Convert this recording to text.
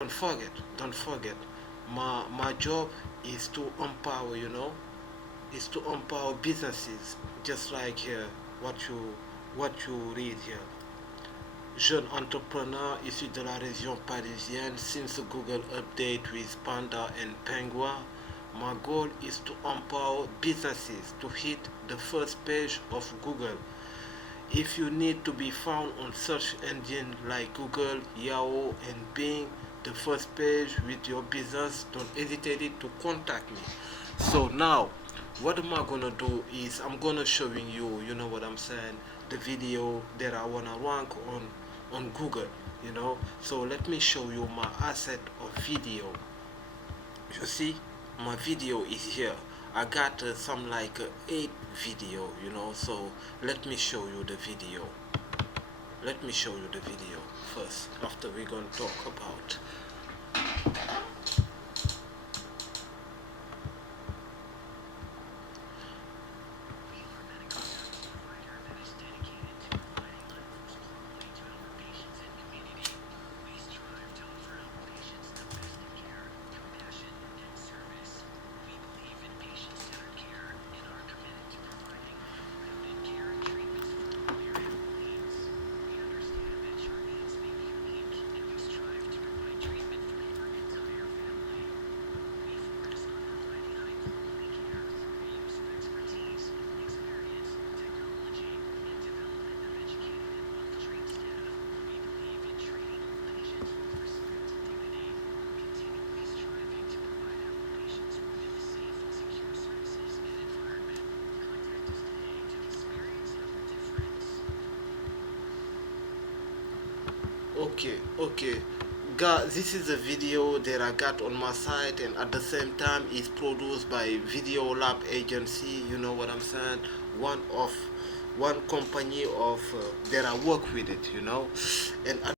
don't forget, my job is to empower, is to empower businesses, just like what you read here. Jeune entrepreneur issu de la région parisienne, since Google update with Panda and Penguin, my goal is to empower businesses to hit the first page of Google. If you need to be found on search engine like Google, Yahoo, and Bing, the first page with your business, don't hesitate to contact me. So now, what am I gonna do is I'm gonna showing you, you know what I'm saying, the video that I wanna rank on Google. So let me show you my asset of video. You see, my video is here. I got some like 8 video. So let me show you the video. Let me show you the video first. After we're gonna talk about. Okay. Guys, this is a video that I got on my site, and at the same time it's produced by Video Lab Agency. You know what I'm saying? One company of that I work with it. And